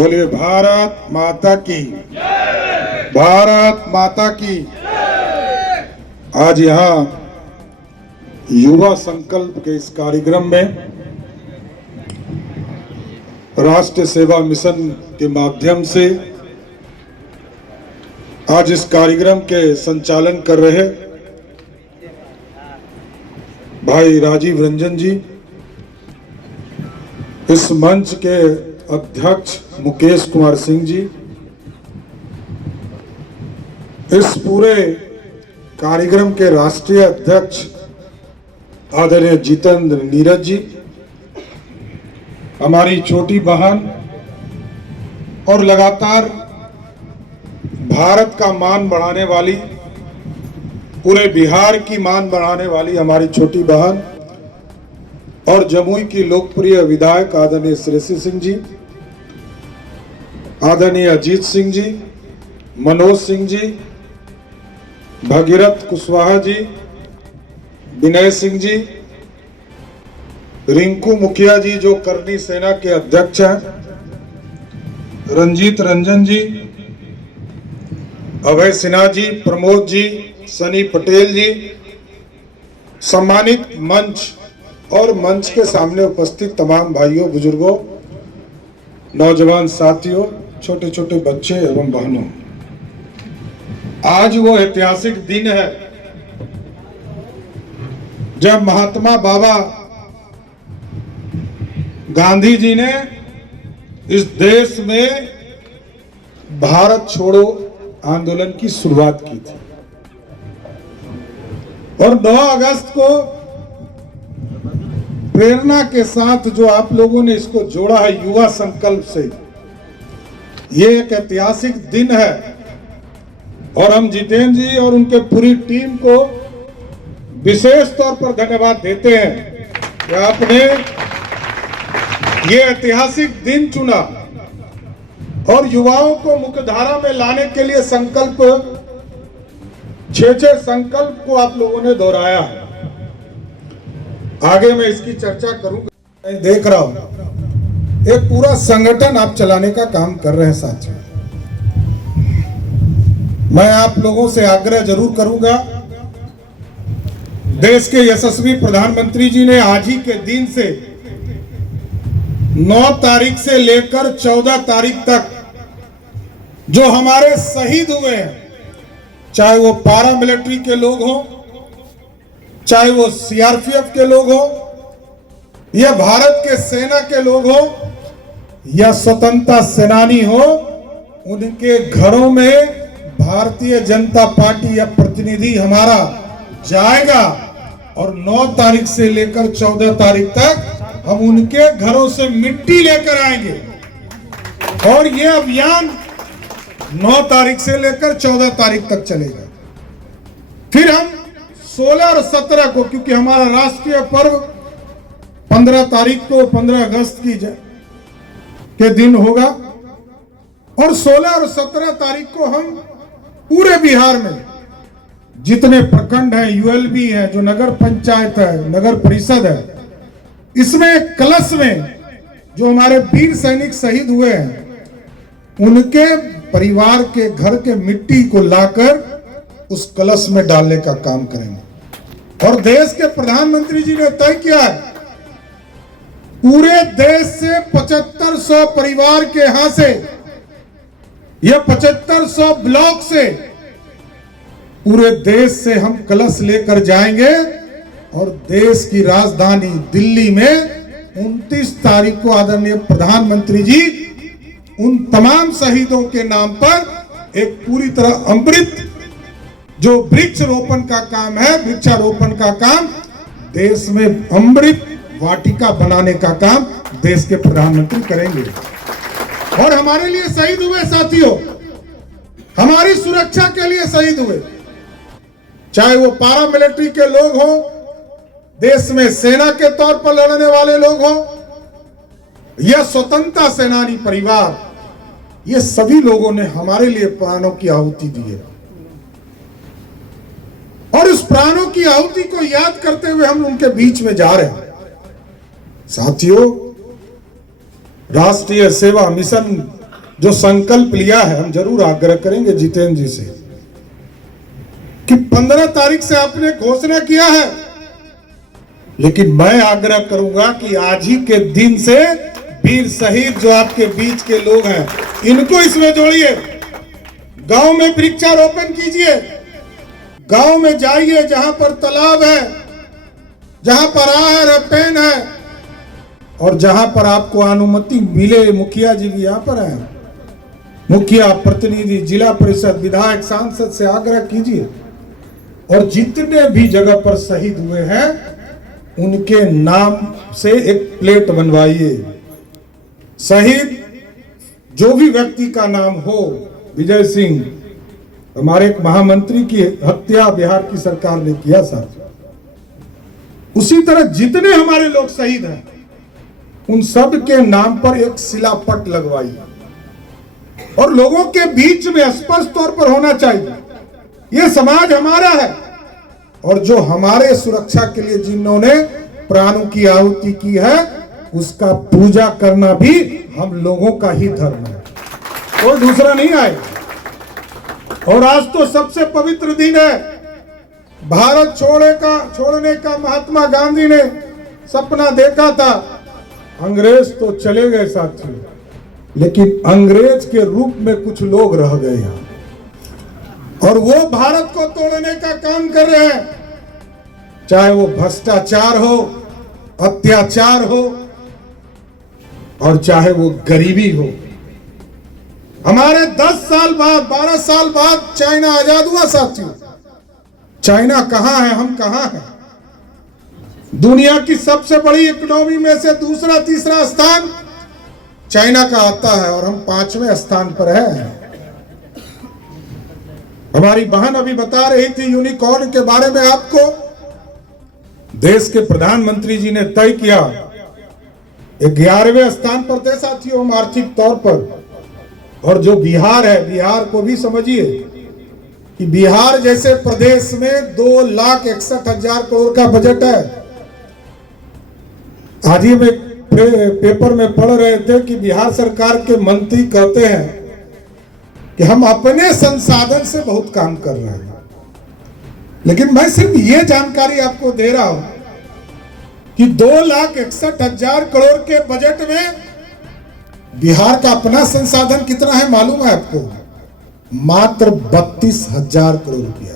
बोलिए भारत माता की, भारत माता की। आज यहाँ युवा संकल्प के इस कार्यक्रम में राष्ट्रीय सेवा मिशन के माध्यम से आज इस कार्यक्रम के संचालन कर रहे भाई राजीव रंजन जी, इस मंच के अध्यक्ष मुकेश कुमार सिंह जी, इस पूरे कार्यक्रम के राष्ट्रीय अध्यक्ष आदरणीय जितेंद्र नीरज जी, हमारी छोटी बहन और लगातार भारत का मान बढ़ाने वाली, पूरे बिहार की मान बढ़ाने वाली हमारी छोटी बहन और जमुई की लोकप्रिय विधायक आदरणीय श्रेयसी सिंह जी, आदरणीय अजीत सिंह जी, मनोज सिंह जी, भगीरथ कुशवाहा जी, विनय सिंह जी, रिंकू मुखिया जी जो करनी सेना के अध्यक्ष हैं, रंजीत रंजन जी, अभय सिन्हा जी, प्रमोद जी, सनी पटेल जी, सम्मानित मंच और मंच के सामने उपस्थित तमाम भाइयों, बुजुर्गों, नौजवान साथियों, छोटे छोटे बच्चे एवं बहनों, आज वो ऐतिहासिक दिन है जब महात्मा बाबा गांधी जी ने इस देश में भारत छोड़ो आंदोलन की शुरुआत की थी और 9 अगस्त को प्रेरणा के साथ जो आप लोगों ने इसको जोड़ा है युवा संकल्प से, ये एक ऐतिहासिक दिन है और हम जितेंद्र जी और उनके पूरी टीम को विशेष तौर पर धन्यवाद देते हैं कि आपने ये ऐतिहासिक दिन चुना और युवाओं को मुख्यधारा में लाने के लिए संकल्प 6 संकल्प को आप लोगों ने दोहराया है। आगे मैं इसकी चर्चा करूंगा। मैं देख रहा हूं एक पूरा संगठन आप चलाने का काम कर रहे हैं साथियों। मैं आप लोगों से आग्रह जरूर करूंगा, देश के यशस्वी प्रधानमंत्री जी ने आज ही के दिन से 9 तारीख से लेकर 14 तारीख तक जो हमारे शहीद हुए हैं, चाहे वो पारा मिलिट्री के लोग हों, चाहे वो सीआरपीएफ के लोग हों, या भारत के सेना के लोग हों, या स्वतंत्रता सेनानी हो, उनके घरों में भारतीय जनता पार्टी या प्रतिनिधि हमारा जाएगा और 9 तारीख से लेकर 14 तारीख तक हम उनके घरों से मिट्टी लेकर आएंगे और ये अभियान 9 तारीख से लेकर 14 तारीख तक चलेगा। फिर हम 16 और 17 को, क्योंकि हमारा राष्ट्रीय पर्व 15 तारीख को 15 अगस्त के दिन होगा और 16 और 17 तारीख को हम पूरे बिहार में जितने प्रखंड हैं, यूएलबी है, जो नगर पंचायत है, नगर परिषद है, इसमें कलश में जो हमारे वीर सैनिक शहीद हुए हैं, उनके परिवार के घर के मिट्टी को लाकर उस कलश में डालने का काम करेंगे। और देश के प्रधानमंत्री जी ने तय किया है पूरे देश से 7500 परिवार के यहां से, यह 7500 ब्लॉक से पूरे देश से हम कलश लेकर जाएंगे और देश की राजधानी दिल्ली में 29 तारीख को आदरणीय प्रधानमंत्री जी उन तमाम शहीदों के नाम पर एक पूरी तरह अमृत जो वृक्ष रोपण का काम है, वृक्षारोपण का काम, देश में अमृत वाटिका बनाने का काम देश के प्रधानमंत्री करेंगे। और हमारे लिए शहीद हुए साथियों, हमारी सुरक्षा के लिए शहीद हुए, चाहे वो पारा मिलिट्री के लोग हों, देश में सेना के तौर पर लड़ने वाले लोग हों, या स्वतंत्रता सेनानी परिवार, ये सभी लोगों ने हमारे लिए प्राणों की आहुति दी है और उस प्राणों की आहुति को याद करते हुए हम उनके बीच में जा रहे हैं। साथियों, राष्ट्रीय सेवा मिशन जो संकल्प लिया है, हम जरूर आग्रह करेंगे जितेंद्र जी से कि 15 तारीख से आपने घोषणा किया है, लेकिन मैं आग्रह करूंगा कि आज ही के दिन से वीर शहीद जो आपके बीच के लोग हैं, इनको इसमें जोड़िए। गांव में वृक्षारोपण कीजिए, गांव में जाइए जहां पर तालाब है, जहां पर आहर है, पेन है, और जहां पर आपको अनुमति मिले, मुखिया जी भी यहां पर हैं, मुखिया, प्रतिनिधि, जिला परिषद, विधायक, सांसद से आग्रह कीजिए और जितने भी जगह पर शहीद हुए हैं उनके नाम से एक प्लेट बनवाइए। शहीद जो भी व्यक्ति का नाम हो, विजय सिंह हमारे एक महामंत्री की हत्या बिहार की सरकार ने किया साथ, उसी तरह जितने हमारे लोग शहीद हैं उन सब के नाम पर एक शिलापट लगवाइए और लोगों के बीच में स्पष्ट तौर पर होना चाहिए ये समाज हमारा है और जो हमारे सुरक्षा के लिए जिन्होंने प्राणों की आहुति की है उसका पूजा करना भी हम लोगों का ही धर्म है, कोई दूसरा नहीं आए। और आज तो सबसे पवित्र दिन है, भारत छोड़ने का महात्मा गांधी ने सपना देखा था। अंग्रेज तो चले गए साथियों, लेकिन अंग्रेज के रूप में कुछ लोग रह गए हैं और वो भारत को तोड़ने का काम कर रहे हैं, चाहे वो भ्रष्टाचार हो, अत्याचार हो और चाहे वो गरीबी हो। हमारे 10 साल बाद, 12 साल बाद चाइना आजाद हुआ साथियों। चाइना कहां है, हम कहां हैं? दुनिया की सबसे बड़ी इकोनॉमी में से दूसरा तीसरा स्थान चाइना का आता है और हम 5वें स्थान पर हैं। हमारी बहन अभी बता रही थी यूनिकॉर्न के बारे में आपको। देश के प्रधानमंत्री जी ने तय किया 11वें स्थान पर थे साथियों हम आर्थिक तौर पर। और जो बिहार है, बिहार को भी समझिए कि बिहार जैसे प्रदेश में 2,61,000 करोड़ का बजट है। आज ही में पेपर में पढ़ रहे थे कि बिहार सरकार के मंत्री कहते हैं कि हम अपने संसाधन से बहुत काम कर रहे हैं, लेकिन मैं सिर्फ ये जानकारी आपको दे रहा हूं कि 2,61,000 करोड़ के बजट में बिहार का अपना संसाधन कितना है मालूम है आपको? मात्र 32,000 करोड़ रुपया।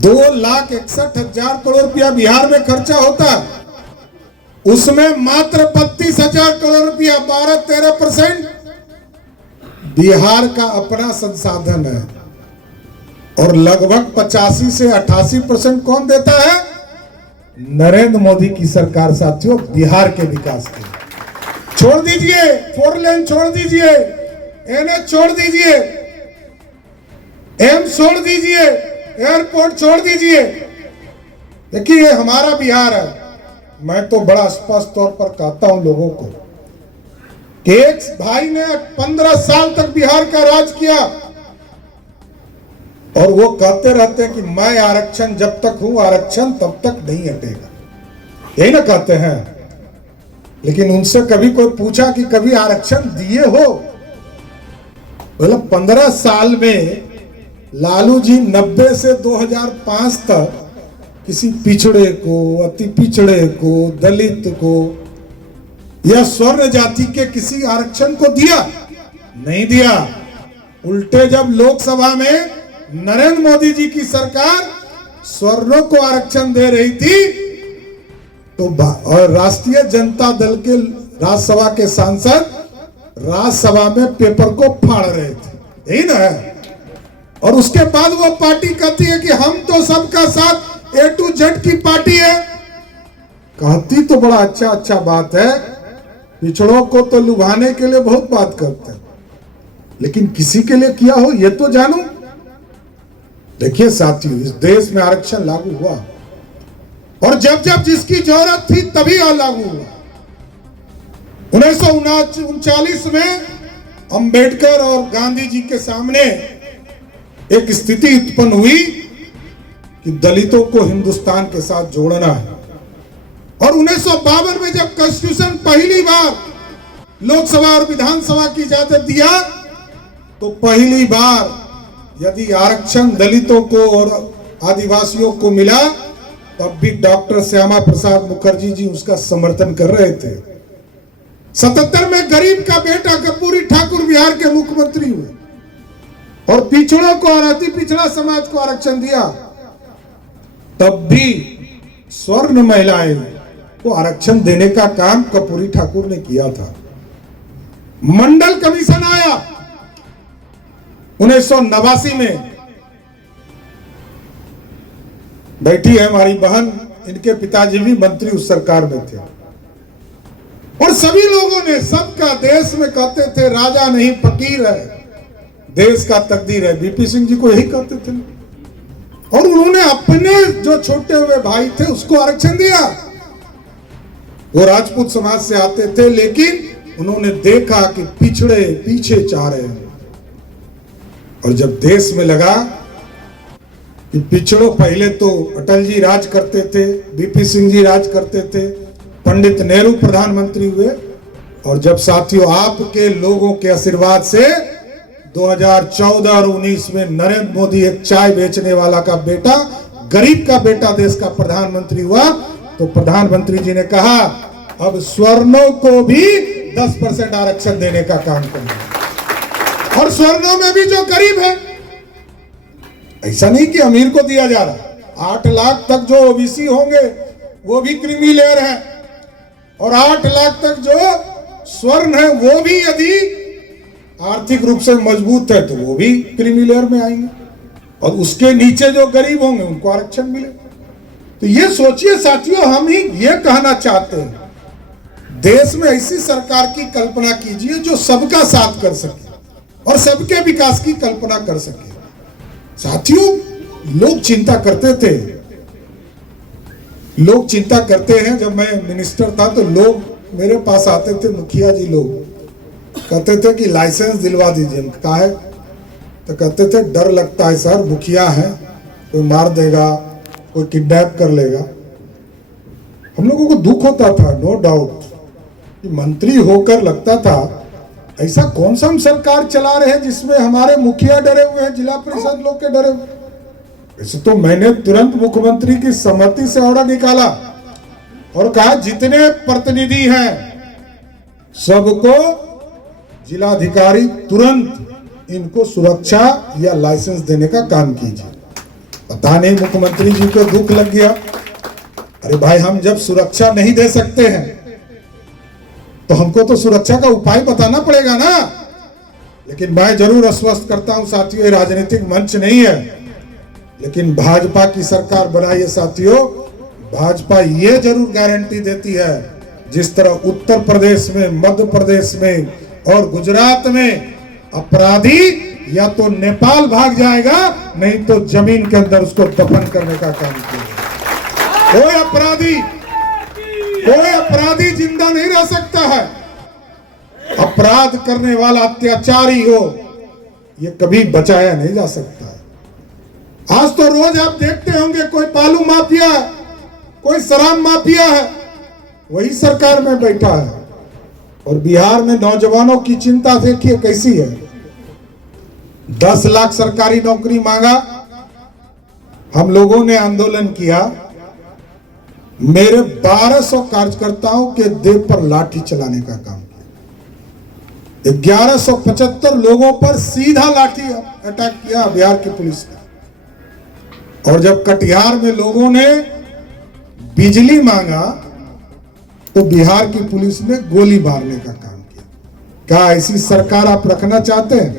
2,61,000 करोड़ रुपया बिहार में खर्चा होता है, उसमें मात्र 32,000 करोड़ रुपया 12-13% बिहार का अपना संसाधन है और लगभग 85 से 88% कौन देता है? नरेंद्र मोदी की सरकार साथियों, बिहार के विकास के। छोड़ दीजिए 4 लेन, छोड़ दीजिए NH, छोड़ दीजिए एम्स, छोड़ दीजिए एयरपोर्ट, छोड़ दीजिए। देखिए ये हमारा बिहार है। मैं तो बड़ा स्पष्ट तौर पर कहता हूं लोगों को कि एक भाई ने 15 साल तक बिहार का राज किया और वो कहते रहते हैं कि मैं आरक्षण जब तक हूं, आरक्षण तब तक नहीं हटेगा, यही ना कहते हैं। लेकिन उनसे कभी कोई पूछा कि कभी आरक्षण दिए हो? बोला 15 साल में लालू जी 90 से 2005 तक किसी पिछड़े को, अति पिछड़े को, दलित को या स्वर्ण जाति के किसी आरक्षण को दिया? नहीं दिया। उल्टे जब लोकसभा में नरेंद्र मोदी जी की सरकार स्वर्णों को आरक्षण दे रही थी तो और राष्ट्रीय जनता दल के राज्यसभा के सांसद राज्यसभा में पेपर को फाड़ रहे थे, यही ना है। और उसके बाद वो पार्टी कहती है कि हम तो सबका साथ A to Z की पार्टी है। कहती तो बड़ा अच्छा बात है, पिछड़ों को तो लुभाने के लिए बहुत बात करते हैं, लेकिन किसी के लिए किया हो ये तो जानू। देखिए साथियों, इस देश में आरक्षण लागू हुआ और जब जब जिसकी जरूरत थी तभी लागू हुआ। 1939 में अंबेडकर और गांधी जी के सामने एक स्थिति उत्पन्न हुई कि दलितों को हिंदुस्तान के साथ जोड़ना है। और 1952 में जब कॉन्स्टिट्यूशन पहली बार लोकसभा और विधानसभा की इजाजत दिया, तो पहली बार यदि आरक्षण दलितों को और आदिवासियों को मिला, तब भी डॉक्टर श्यामा प्रसाद मुखर्जी जी उसका समर्थन कर रहे थे। 77 में गरीब का बेटा कर्पूरी ठाकुर बिहार के मुख्यमंत्री हुए और पिछड़ों को और अति पिछड़ा समाज को आरक्षण दिया, तब भी स्वर्ण महिलाएं को आरक्षण देने का काम कर्पूरी ठाकुर ने किया था। मंडल कमीशन आया 1989 में, बैठी है हमारी बहन, इनके पिताजी भी मंत्री उस सरकार में थे, और सभी लोगों ने, सबका देश में कहते थे राजा नहीं फकीर है, देश का तकदीर है, बीपी सिंह जी को यही कहते थे, और उन्होंने अपने जो छोटे हुए भाई थे उसको आरक्षण दिया। वो राजपूत समाज से आते थे, लेकिन उन्होंने देखा कि पिछड़े पीछे जा रहे हैं, और जब देश में लगा कि पिछड़ों, पहले तो अटल जी राज करते थे, बीपी सिंह जी राज करते थे, पंडित नेहरू प्रधानमंत्री हुए, और जब साथियों आपके लोगों के आशीर्वाद से 2014 और 19 में नरेंद्र मोदी एक चाय बेचने वाला का बेटा, गरीब का बेटा देश का प्रधानमंत्री हुआ, तो प्रधानमंत्री जी ने कहा अब स्वर्णों को भी 10% आरक्षण देने का काम करेंगे, और स्वर्णों में भी जो गरीब है, ऐसा नहीं कि अमीर को दिया जा रहा, 8 लाख तक जो ओबीसी होंगे वो भी क्रीमी लेयर है, और 8 लाख तक जो स्वर्ण है वो भी यदि आर्थिक रूप से मजबूत है तो वो भी क्रीमी लेयर में आएंगे, और उसके नीचे जो गरीब होंगे उनको आरक्षण मिले। तो ये सोचिए साथियों, हम ही ये कहना चाहते हैं, देश में ऐसी सरकार की कल्पना कीजिए जो सबका साथ कर सके और सबके विकास की कल्पना कर सके। साथियों, लोग चिंता करते थे, लोग चिंता करते हैं। जब मैं मिनिस्टर था तो लोग मेरे पास आते थे, मुखिया जी लोग कहते थे कि लाइसेंस दिलवा दीजिए। कहा है तो कहते थे डर लगता है सर, मुखिया है, कोई मार देगा, कोई किडनैप कर लेगा। हम लोगों को दुख होता था, नो डाउट, कि मंत्री होकर लगता था ऐसा कौन सा हम सरकार चला रहे हैं जिसमें हमारे मुखिया डरे हुए हैं, जिला परिषद लोग के डरे हुए। वैसे तो मैंने तुरंत मुख्यमंत्री की सहमति से ऑर्डर निकाला और कहा जितने प्रतिनिधि हैं सबको जिलाधिकारी तुरंत इनको सुरक्षा या लाइसेंस देने का काम कीजिए। पता नहीं मुख्यमंत्री जी को दुख लग गया। अरे भाई, हम जब सुरक्षा नहीं दे सकते हैं तो हमको तो सुरक्षा का उपाय बताना पड़ेगा ना। लेकिन मैं जरूर आश्वस्त करता हूं साथियों, ये राजनीतिक मंच नहीं है, लेकिन भाजपा की सरकार बनाई है साथियों। भाजपा ये जरूर गारंटी देती है, जिस तरह उत्तर प्रदेश में, मध्य प्रदेश में और गुजरात में अपराधी या तो नेपाल भाग जाएगा, नहीं तो जमीन के अंदर उसको दफन करने का काम किया। कोई अपराधी जिंदा नहीं रह सकता है। अपराध करने वाला अत्याचारी हो, ये कभी बचाया नहीं जा सकता है। आज तो रोज आप देखते होंगे कोई बालू माफिया है, कोई शराब माफिया है, वही सरकार में बैठा है। और बिहार में नौजवानों की चिंता देखिए कैसी है। 10 लाख सरकारी नौकरी मांगा, हम लोगों ने आंदोलन किया, मेरे 1200 कार्यकर्ताओं के देह पर लाठी चलाने का काम किया। 1175 लोगों पर सीधा लाठी अटैक किया बिहार की पुलिस ने। और जब कटिहार में लोगों ने बिजली मांगा तो बिहार की पुलिस ने गोली मारने का काम किया। क्या ऐसी सरकार आप रखना चाहते हैं?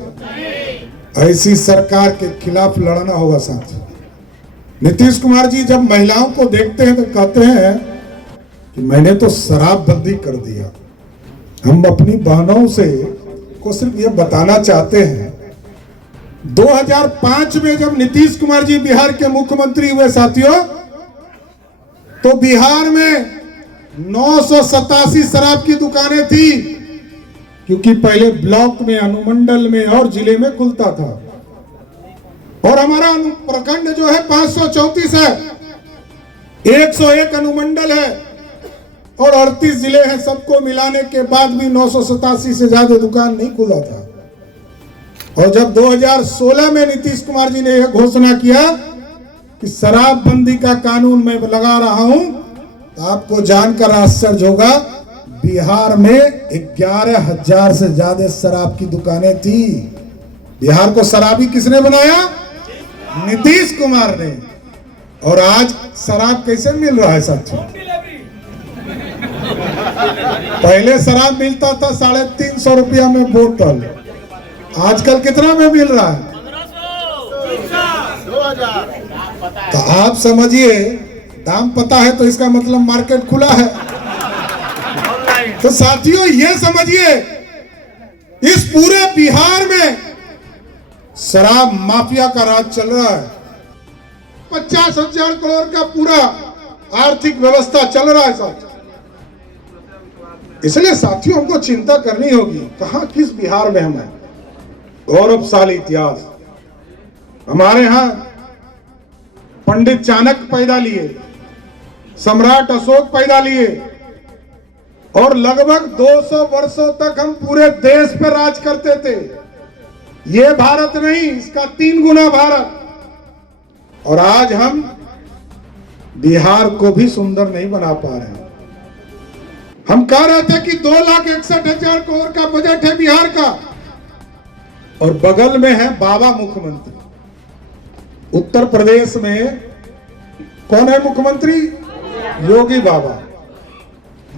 ऐसी सरकार के खिलाफ लड़ना होगा साथ। नीतीश कुमार जी जब महिलाओं को देखते हैं तो कहते हैं कि मैंने तो शराबबंदी कर दिया। हम अपनी बहनों से को सिर्फ ये बताना चाहते हैं, 2005 में जब नीतीश कुमार जी बिहार के मुख्यमंत्री हुए साथियों, तो बिहार में 987 शराब की दुकानें थी, क्योंकि पहले ब्लॉक में, अनुमंडल में और जिले में खुलता था। और हमारा प्रखंड जो है 534 है, 101 अनुमंडल है और 38 जिले हैं, सबको मिलाने के बाद भी 987 से ज्यादा दुकान नहीं खुला था। और जब 2016 में नीतीश कुमार जी ने यह घोषणा किया कि शराबबंदी का कानून मैं लगा रहा हूं, तो आपको जानकर आश्चर्य होगा, बिहार में 11,000 से ज्यादा शराब की दुकानें थी। बिहार को शराबी किसने बनाया? नीतीश कुमार ने। और आज शराब कैसे मिल रहा है साथियों? पहले शराब मिलता था 350 रुपया में बोतल, आजकल कितना में मिल रहा है? 2000। तो आप समझिए, दाम पता है तो इसका मतलब मार्केट खुला है। तो साथियों ये समझिए, इस पूरे बिहार में शराब माफिया का राज चल रहा है। 50,000 करोड़ का पूरा आर्थिक व्यवस्था चल रहा है साथियों। इसलिए साथियों हमको चिंता करनी होगी, कहां किस बिहार में हम हैं। गौरवशाली इतिहास, हमारे यहां पंडित चाणक्य पैदा लिए, सम्राट अशोक पैदा लिए, और लगभग 200 वर्षों तक हम पूरे देश पर राज करते थे। ये भारत नहीं, इसका 3 गुना भारत। और आज हम बिहार को भी सुंदर नहीं बना पा रहे हैं। हम कह रहे थे कि 2,61,000 करोड़ का बजट है बिहार का, और बगल में है बाबा मुख्यमंत्री। उत्तर प्रदेश में कौन है मुख्यमंत्री? योगी बाबा।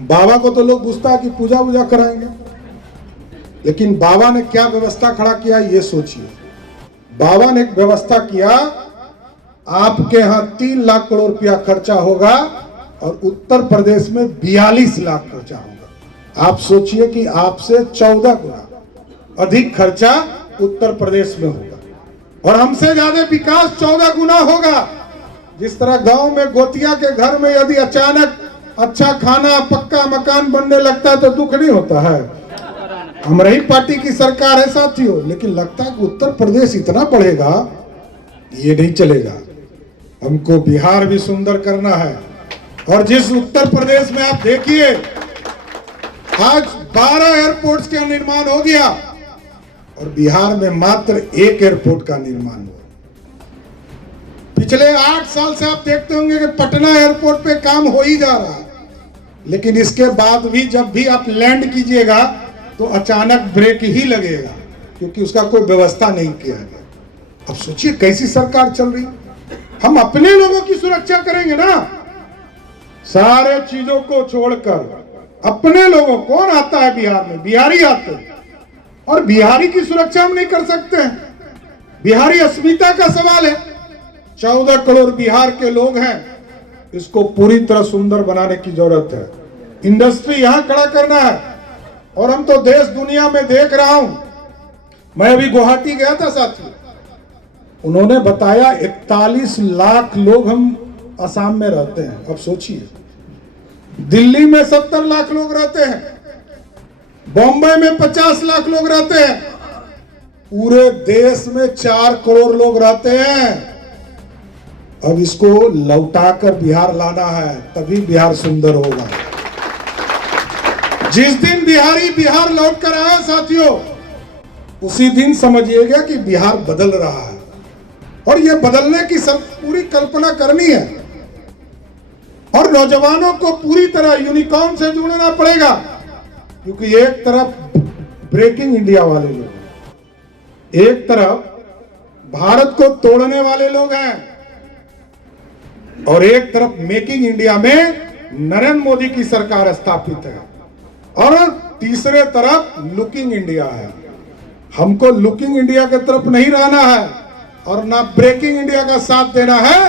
बाबा को तो लोग पूछता है कि पूजा वूजा कराएंगे, लेकिन बाबा ने क्या व्यवस्था खड़ा किया ये सोचिए। बाबा ने एक व्यवस्था किया, आपके यहां 3 लाख करोड़ रुपया खर्चा होगा और उत्तर प्रदेश में 42 लाख खर्चा होगा। आप सोचिए कि आपसे 14 गुना अधिक खर्चा उत्तर प्रदेश में होगा, और हमसे ज्यादा विकास 14 गुना होगा। जिस तरह गांव में गोतिया के घर में यदि अचानक अच्छा खाना, पक्का मकान बनने लगता है तो दुख नहीं होता है। हमारी पार्टी की सरकार है साथियों, लेकिन लगता है कि उत्तर प्रदेश इतना बढ़ेगा, ये नहीं चलेगा। हमको बिहार भी सुंदर करना है। और जिस उत्तर प्रदेश में आप देखिए, आज 12 एयरपोर्ट्स का निर्माण हो गया, और बिहार में मात्र 1 एयरपोर्ट का निर्माण हुआ। पिछले 8 साल से आप देखते होंगे कि पटना एयरपोर्ट पे काम हो ही जा रहा है, लेकिन इसके बाद भी जब भी आप लैंड कीजिएगा तो अचानक ब्रेक ही लगेगा, क्योंकि उसका कोई व्यवस्था नहीं किया गया। अब सोचिए कैसी सरकार चल रही। हम अपने लोगों की सुरक्षा करेंगे ना, सारे चीजों को छोड़कर अपने लोगों। कौन आता है बिहार में? बिहारी आते हैं, और बिहारी की सुरक्षा हम नहीं कर सकते हैं। बिहारी अस्मिता का सवाल है। 14 करोड़ बिहार के लोग हैं, इसको पूरी तरह सुंदर बनाने की जरूरत है। इंडस्ट्री यहां खड़ा करना है, और हम तो देश दुनिया में देख रहा हूं। मैं अभी गुवाहाटी गया था साथियों, उन्होंने बताया 41 लाख लोग हम असम में रहते हैं। अब सोचिए, दिल्ली में 70 लाख लोग रहते हैं, बॉम्बे में 50 लाख लोग रहते हैं, पूरे देश में 4 करोड़ लोग रहते हैं। अब इसको लौटाकर बिहार लाना है, तभी बिहार सुंदर होगा। जिस दिन बिहारी बिहार लौट कर आया साथियों, उसी दिन समझिएगा कि बिहार बदल रहा है। और ये बदलने की सब पूरी कल्पना करनी है, और नौजवानों को पूरी तरह यूनिकॉर्न से जुड़ना पड़ेगा, क्योंकि एक तरफ ब्रेकिंग इंडिया वाले लोग, एक तरफ भारत को तोड़ने वाले लोग हैं, और एक तरफ मेकिंग इंडिया में नरेंद्र मोदी की सरकार स्थापित है, और तीसरे तरफ लुकिंग इंडिया है। हमको लुकिंग इंडिया की तरफ नहीं रहना है, और ना ब्रेकिंग इंडिया का साथ देना है।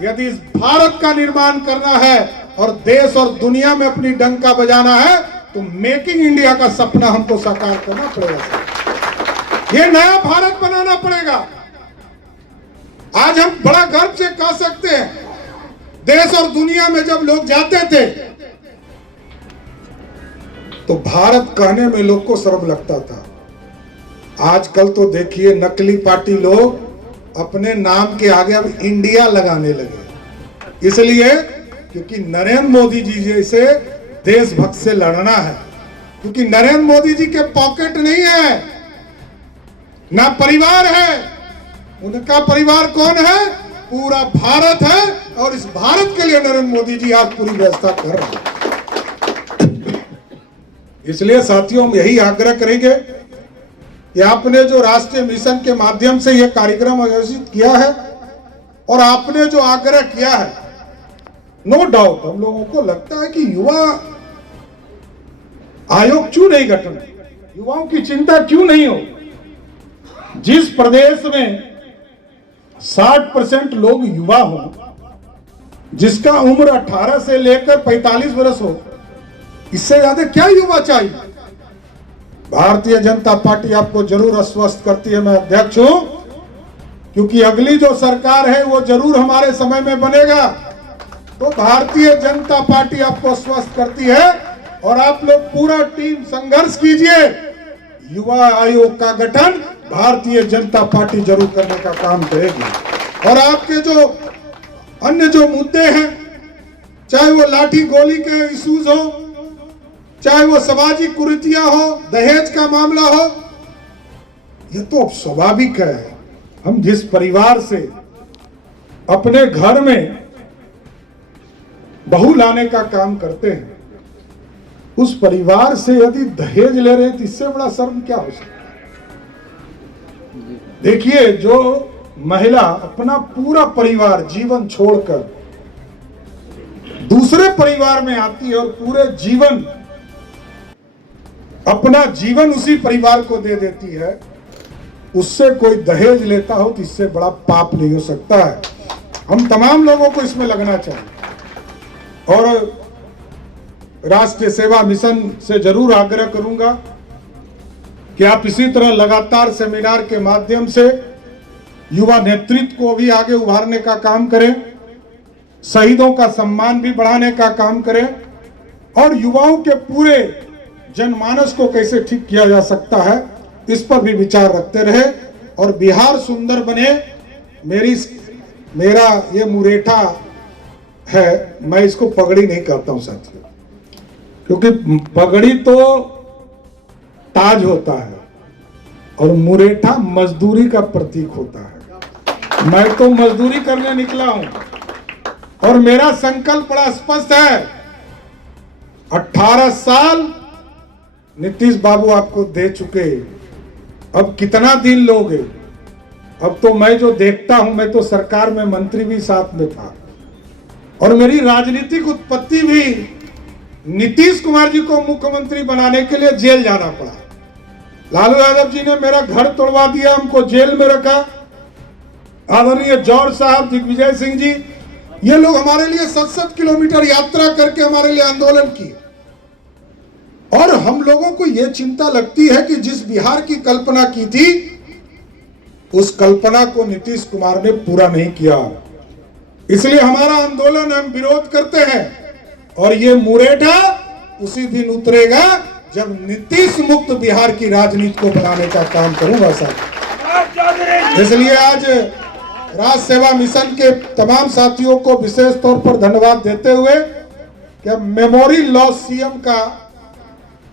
यदि इस भारत का निर्माण करना है और देश और दुनिया में अपनी डंका बजाना है, तो मेकिंग इंडिया का सपना हमको साकार करना पड़ेगा। ये नया भारत बनाना पड़ेगा। आज हम बड़ा गर्व से कह सकते हैं, देश और दुनिया में जब लोग जाते थे तो भारत कहने में लोग को शर्म लगता था। आजकल तो देखिए, नकली पार्टी लोग अपने नाम के आगे अब इंडिया लगाने लगे, इसलिए क्योंकि नरेंद्र मोदी जी जैसे देशभक्त से लड़ना है, क्योंकि नरेंद्र मोदी जी के पॉकेट नहीं है, ना परिवार है। उनका परिवार कौन है? पूरा भारत है, और इस भारत के लिए नरेंद्र मोदी जी आज पूरी व्यवस्था कर रहे हैं। इसलिए साथियों, हम यही आग्रह करेंगे कि आपने जो राष्ट्रीय मिशन के माध्यम से यह कार्यक्रम आयोजित किया है और आपने जो आग्रह किया है, नो डाउट हम लोगों को लगता है कि युवा आयोग क्यों नहीं गठन, युवाओं की चिंता क्यों नहीं हो। जिस प्रदेश में 60% लोग युवा हो, जिसका उम्र 18 से लेकर 45 वर्ष हो, इससे ज्यादा क्या युवा चाहिए। भारतीय जनता पार्टी आपको जरूर आश्वस्त करती है, मैं अध्यक्ष हूं, क्योंकि अगली जो सरकार है वो जरूर हमारे समय में बनेगा। तो भारतीय जनता पार्टी आपको आश्वस्त करती है, और आप लोग पूरा टीम संघर्ष कीजिए। युवा आयोग का गठन भारतीय जनता पार्टी जरूर करने का काम करेगी। और आपके जो अन्य जो मुद्दे हैं, चाहे वो लाठी गोली के इश्यूज हो, चाहे वो सामाजिक कुरीतियां हो, दहेज का मामला हो, ये तो स्वाभाविक है। हम जिस परिवार से अपने घर में बहू लाने का काम करते हैं, उस परिवार से यदि दहेज ले रहे हैं तो इससे बड़ा शर्म क्या हो सकता है। देखिए, जो महिला अपना पूरा परिवार जीवन छोड़कर दूसरे परिवार में आती है और पूरे जीवन अपना जीवन उसी परिवार को दे देती है, उससे कोई दहेज लेता हो तो इससे बड़ा पाप नहीं हो सकता है। हम तमाम लोगों को इसमें लगना चाहिए, और राष्ट्रीय सेवा मिशन से जरूर आग्रह करूंगा कि आप इसी तरह लगातार सेमिनार के माध्यम से युवा नेतृत्व को भी आगे उभारने का काम करें, शहीदों का सम्मान भी बढ़ाने का काम करें, और युवाओं के पूरे जनमानस को कैसे ठीक किया जा सकता है इस पर भी विचार रखते रहे, और बिहार सुंदर बने। मेरा ये मुरेठा है, मैं इसको पगड़ी नहीं कहता हूं साथियों, क्योंकि पगड़ी तो ताज होता है और मुरेठा मजदूरी का प्रतीक होता है। मैं तो मजदूरी करने निकला हूं, और मेरा संकल्प बड़ा स्पष्ट है। 18 साल नीतीश बाबू आपको दे चुके, अब कितना दिन लोगे। अब तो मैं जो देखता हूं, मैं तो सरकार में मंत्री भी साथ में था, और मेरी राजनीतिक उत्पत्ति भी नीतीश कुमार जी को मुख्यमंत्री बनाने के लिए जेल जाना पड़ा। लालू यादव जी ने मेरा घर तोड़वा दिया, हमको जेल में रखा। आदरणीय जौहर साहब, दिग्विजय सिंह जी, ये लोग हमारे लिए 7-7 किलोमीटर यात्रा करके हमारे लिए आंदोलन किए। और हम लोगों को यह चिंता लगती है कि जिस बिहार की कल्पना की थी, उस कल्पना को नीतीश कुमार ने पूरा नहीं किया। इसलिए हमारा आंदोलन हम विरोध करते हैं, और ये मुरेठा उसी दिन उतरेगा जब नीतीश मुक्त बिहार की राजनीति को बनाने का काम करूंगा साहब। इसलिए आज राष्ट्र सेवा मिशन के तमाम साथियों को विशेष तौर पर धन्यवाद देते हुए कि मेमोरी लॉस सीएम का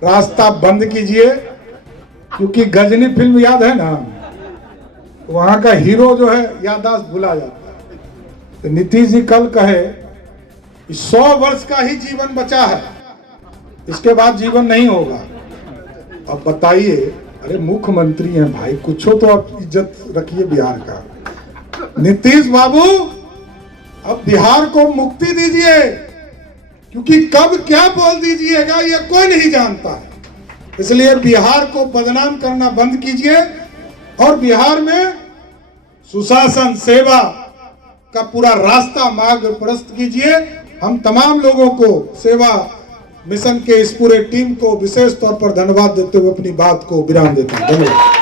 रास्ता बंद कीजिए, क्योंकि गजनी फिल्म याद है ना, वहां का हीरो जो है याददाश्त भुला जाता है। तो नीतीश जी कल कहे 100 वर्ष का ही जीवन बचा है, इसके बाद जीवन नहीं होगा। अब बताइए, अरे मुख्यमंत्री हैं भाई, कुछ तो आप इज्जत रखिए बिहार का। नीतीश बाबू, अब बिहार को मुक्ति दीजिए, क्योंकि कब क्या बोल दीजिएगा ये कोई नहीं जानता है। इसलिए बिहार को बदनाम करना बंद कीजिए, और बिहार में सुशासन सेवा का पूरा रास्ता मार्ग प्रशस्त कीजिए। हम तमाम लोगों को, सेवा मिशन के इस पूरे टीम को विशेष तौर पर धन्यवाद देते हुए अपनी बात को विराम देते हैं। धन्यवाद।